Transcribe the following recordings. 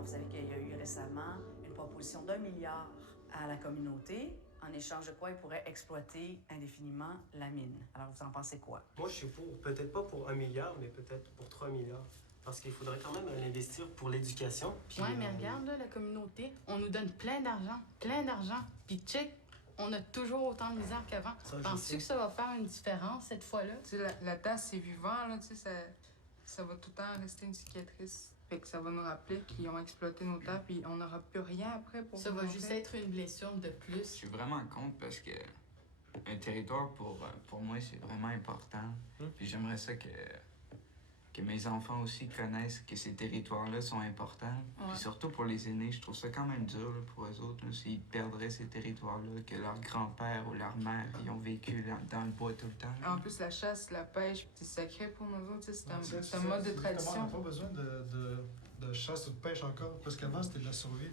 Alors, vous savez qu'il y a eu récemment une proposition d'1 milliard à la communauté, en échange de quoi ils pourraient exploiter indéfiniment la mine. Alors, vous en pensez quoi? Moi, je suis pour, peut-être pas pour 1 milliard, mais peut-être pour 3 milliards. Parce qu'il faudrait quand même l'investir pour l'éducation. Ouais, mais regarde, là, la communauté, on nous donne plein d'argent, puis check, on a toujours autant de misère qu'avant. Penses-tu que ça va faire une différence cette fois-là? Tu sais, la tasse, c'est vivant, là, tu sais, ça va tout le temps rester une cicatrice. Fait que ça va nous rappeler qu'ils ont exploité nos terres, puis on n'aura plus rien après pour Ça va juste être une blessure de plus. Je suis vraiment contre parce que un territoire, pour moi, c'est vraiment important. Puis j'aimerais ça que mes enfants aussi connaissent que ces territoires-là sont importants. Ouais. Puis surtout pour les aînés, je trouve ça quand même dur là, pour eux autres, là, s'ils perdraient ces territoires-là, que leur grand-père ou leur mère, ils ont vécu dans le bois tout le temps. En plus, la chasse, la pêche, c'est sacré pour nous autres, tu sais, c'est un mode de tradition. On n'a pas besoin de chasse ou de pêche encore, parce qu'avant, c'était de la survie.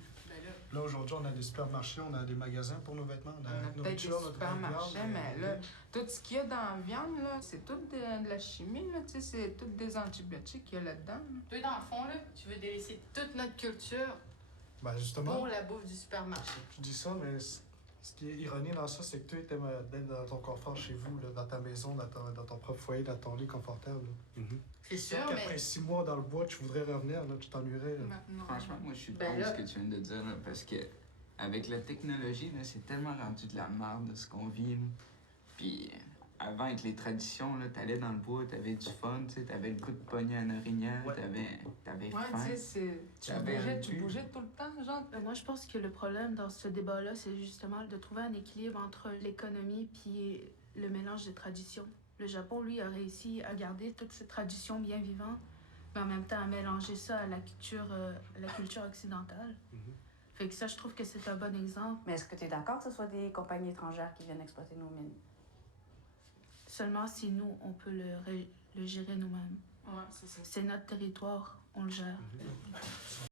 Là, aujourd'hui, on a des supermarchés, on a des magasins pour nos vêtements, On a peut-être des supermarchés, mais là, tout ce qu'il y a dans la viande, là, c'est tout de la chimie, là, tu sais, c'est tout des antibiotiques qu'il y a là-dedans. Là. Toi, dans le fond, là, tu veux délaisser toute notre culture justement, pour la bouffe du supermarché. je dis ça, mais ce qui est ironique dans ça, c'est que toi, tu aimes d'être dans ton confort chez vous, là, dans ta maison, dans ton propre foyer, dans ton lit confortable. C'est sûr, Qu'après mais 6 mois dans le bois, tu voudrais revenir, là, tu t'ennuierais. Là. Non. Franchement, moi, je suis Ben pour là- ce que tu viens de dire, là, parce que avec la technologie, là, c'est tellement rendu de la merde de ce qu'on vit. Là. Puis avant, avec les traditions, là, t'allais dans le bois, t'avais du fun, tu sais, t'avais le coup de poignet en orignal, Ouais. t'avais Ouais, faim. tu sais, tu T'avais bougeais, bu. tout le temps, genre. Moi, je pense que le problème dans ce débat-là, c'est justement de trouver un équilibre entre l'économie puis le mélange des traditions. Le Japon, lui, a réussi à garder toutes ces traditions bien vivantes, mais en même temps à mélanger ça à la culture occidentale. Fait que ça, je trouve que c'est un bon exemple. Mais est-ce que tu es d'accord que ce soit des compagnies étrangères qui viennent exploiter nos mines? Seulement si nous, on peut le gérer nous-mêmes. Ouais, c'est ça. C'est notre territoire, on le gère.